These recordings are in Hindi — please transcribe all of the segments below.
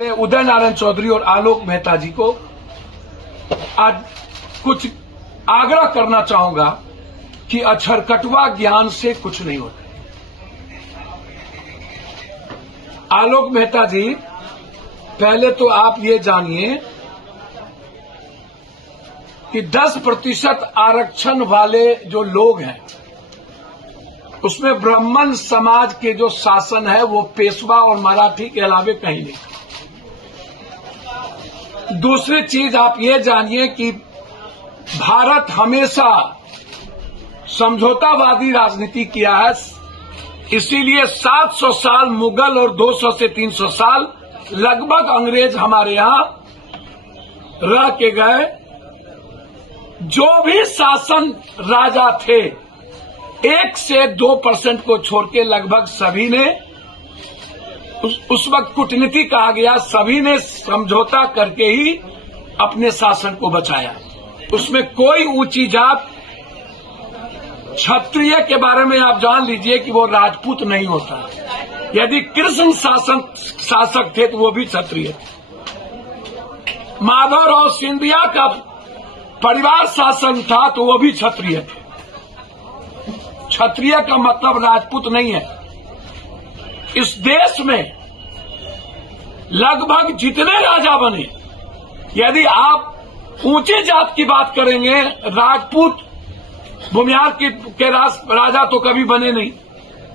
मैं उदय नारायण चौधरी और आलोक मेहता जी को आज कुछ आग्रह करना चाहूंगा कि अक्षरकटवा ज्ञान से कुछ नहीं होता। आलोक मेहता जी, पहले तो आप ये जानिए कि 10% आरक्षण वाले जो लोग हैं उसमें ब्राह्मण समाज के जो शासन है वो पेशवा और मराठी के अलावे कहीं नहीं। दूसरी चीज आप ये जानिए कि भारत हमेशा समझौतावादी राजनीति किया है, इसीलिए 700 साल मुगल और 200 से 300 साल लगभग अंग्रेज हमारे यहां रह के गए। जो भी शासन राजा थे 1 से 2% को छोड़ के लगभग सभी ने उस वक्त कूटनीति कहा गया, सभी ने समझौता करके ही अपने शासन को बचाया। उसमें कोई ऊंची जात, क्षत्रिय के बारे में आप जान लीजिए कि वो राजपूत नहीं होता। यदि कृष्ण शासक थे तो वो भी क्षत्रिय थे। माधवराव सिंधिया का परिवार शासन था तो वो भी क्षत्रिय थे। क्षत्रिय का मतलब राजपूत नहीं है। इस देश में लगभग जितने राजा बने, यदि आप ऊंची जात की बात करेंगे, राजपूत भूमिहार के राजा तो कभी बने नहीं,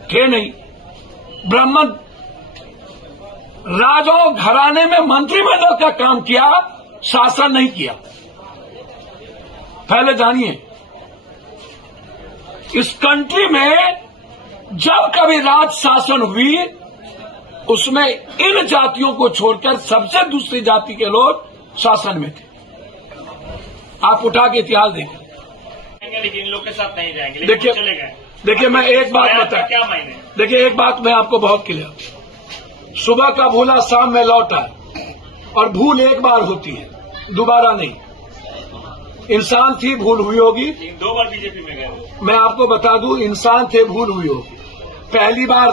थे नहीं। ब्राह्मण राजाओं घराने में मंत्रिमंडल का काम किया, शासन नहीं किया। पहले जानिए, इस कंट्री में जब कभी राज शासन हुई उसमें इन जातियों को छोड़कर सबसे दूसरी जाति के लोग शासन में थे। आप उठा के इतिहास देखें, लेकिन इन लोग के साथ नहीं जाएंगे। देखिए मैं एक बात बता, क्या मायने? देखिए एक बात मैं आपको बहुत क्लियर, सुबह का भूला शाम में लौटा है, और भूल एक बार होती है, दोबारा नहीं। इंसान थी, भूल हुई होगी। 2 बार बीजेपी में गए। मैं आपको बता दूं, इंसान थे, भूल हुई होगी। पहली बार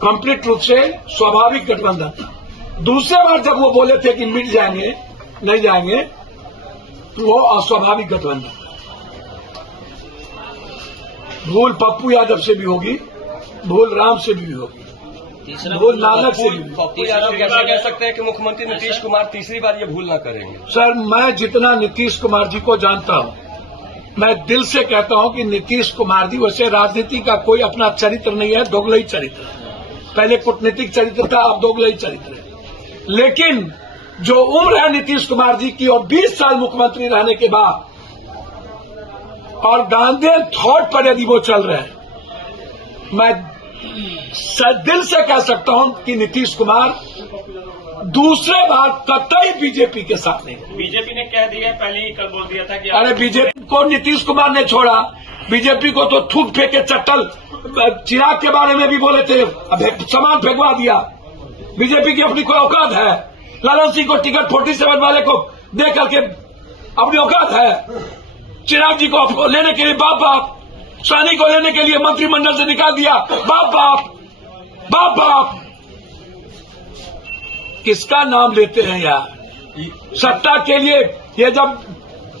कंप्लीट रूप से स्वाभाविक गठबंधन था। दूसरे बार जब वो बोले थे कि मिट जाएंगे, नहीं जाएंगे, तो वो अस्वाभाविक गठबंधन था। भूल पप्पू यादव से भी होगी, भूल राम से भी होगी, भूल नानक से भी। पप्पू यादव कैसे कह सकते हैं कि मुख्यमंत्री नीतीश कुमार तीसरी बार ये भूल ना करेंगे? सर, मैं जितना नीतीश कुमार जी को जानता हूं, मैं दिल से कहता हूं कि नीतीश कुमार जी वैसे राजनीति का कोई अपना चरित्र नहीं है, दोगलई चरित्र है। पहले कूटनीतिक चरित्र था, अब दोगलई चरित्र है। लेकिन जो उम्र है नीतीश कुमार जी की, और 20 साल मुख्यमंत्री रहने के बाद, और गांधी थॉट पर यदि वो चल रहे हैं, मैं दिल से कह सकता हूं कि नीतीश कुमार दूसरे बार कतई बीजेपी के साथ नहीं। बीजेपी ने कह दिया, पहले ही कल बोल दिया था कि अरे बीजेपी को नीतीश कुमार ने छोड़ा, बीजेपी को तो थूक फेंके चट्टल। चिराग के बारे में भी बोले थे, सामान फेंकवा दिया। बीजेपी की अपनी कोई औकात है? लालन सिंह को टिकट 47 वाले को दे करके अपनी औकात है? चिराग जी को लेने के लिए बाप बाप, सानी को लेने के लिए मंत्रिमंडल से निकाल दिया, बाप बाप बाप बाप। किसका नाम लेते हैं यार? सत्ता के लिए ये जब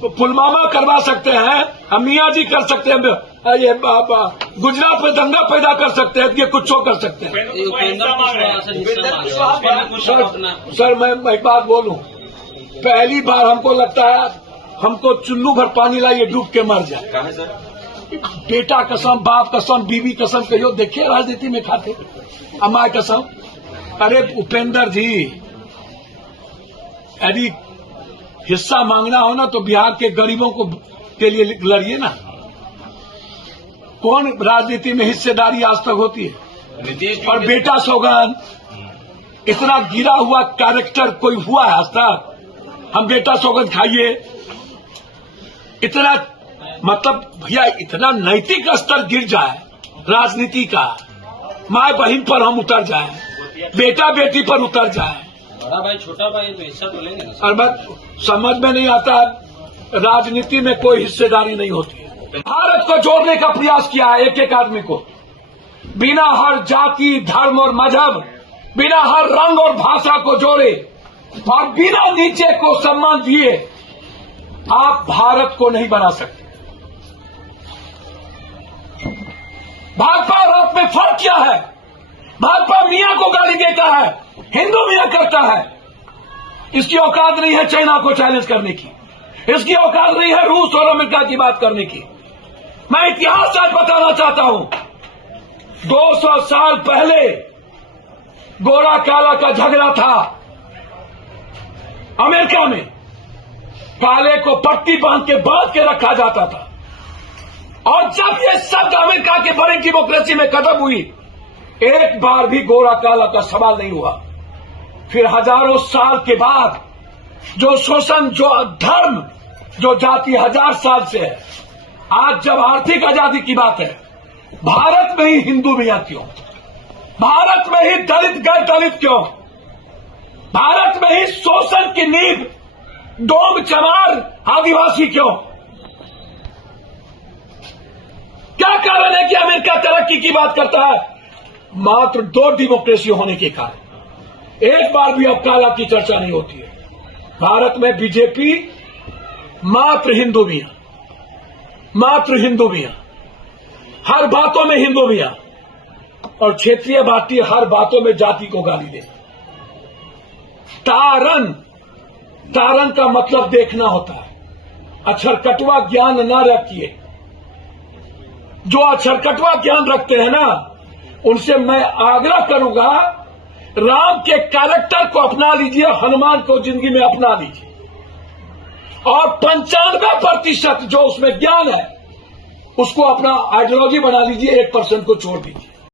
पुलवामा करवा सकते हैं, हम मियाँ जी कर सकते हैं, ये गुजरात में दंगा पैदा कर सकते हैं, ये कुछ कर सकते हैं। सर मैं एक बात बोलूं, पहली बार हमको लगता है हमको चुल्लू भर पानी लाइए, डूब के मर जाए। बेटा कसम, बाप कसम, बीवी कसम कहियो, देखिए राजनीति में खाते अम्मा कसम। अरे उपेंद्र जी, यदि हिस्सा मांगना हो ना तो बिहार के गरीबों को के लिए लड़िए ना। कौन राजनीति में हिस्सेदारी आज तक होती है? और बेटा सौगान, इतना गिरा हुआ कैरेक्टर कोई हुआ है आज तक? हम बेटा सौगंध खाइए, इतना मतलब भैया, इतना नैतिक स्तर गिर जाए राजनीति का, माए बहन पर हम उतर जाए, बेटा बेटी पर उतर जाए। बड़ा भाई छोटा भाई तो हिस्सा तो लेंगे ना। और बात समझ में नहीं आता, राजनीति में कोई हिस्सेदारी नहीं होती है। भारत को जोड़ने का प्रयास किया है एक एक आदमी को, बिना हर जाति, धर्म और मजहब बिना हर रंग और भाषा को जोड़े और बिना नीचे को सम्मान दिए आप भारत को नहीं बना सकते। भाजपा और आप में फर्क क्या है? भाजपा मियां को गाली देता है, हिंदू मियां करता है। इसकी औकात नहीं है चाइना को चैलेंज करने की, इसकी औकात नहीं है रूस और अमेरिका की बात करने की। मैं इतिहास आज बताना चाहता हूं। 200 साल पहले गोरा काला का झगड़ा था अमेरिका में। काले को पट्टी बांध के रखा जाता था, और जब ये शब्द अमेरिका के बड़ी डेमोक्रेसी में खत्म हुई, एक बार भी गोरा काला का सवाल नहीं हुआ। फिर हजारों साल के बाद जो शोषण, जो धर्म, जो जाति 1000 साल से है, आज जब आर्थिक आजादी की बात है, भारत में ही हिंदू मियां क्यों? भारत में ही दलित गैर दलित क्यों? भारत में ही शोषण की नींव डोम चमार आदिवासी क्यों? क्या कारण है कि अमेरिका तरक्की की बात करता है? मात्र 2 डेमोक्रेसी होने के कारण एक बार भी अब काला की चर्चा नहीं होती है। भारत में बीजेपी मात्र हिंदू मियां, मात्र हिंदू मियां, हर बातों में हिंदू मियां, और क्षेत्रीय भारतीय हर बातों में जाति को गाली दे। तारन का मतलब देखना होता है। अक्षरकटवा ज्ञान न रखिए। जो अक्षरकटवा ज्ञान रखते हैं ना, उनसे मैं आग्रह करूंगा, राम के कैरेक्टर को अपना लीजिए, हनुमान को जिंदगी में अपना लीजिए, और 95% जो उसमें ज्ञान है उसको अपना आइडियोलॉजी बना लीजिए, 1% को छोड़ दीजिए।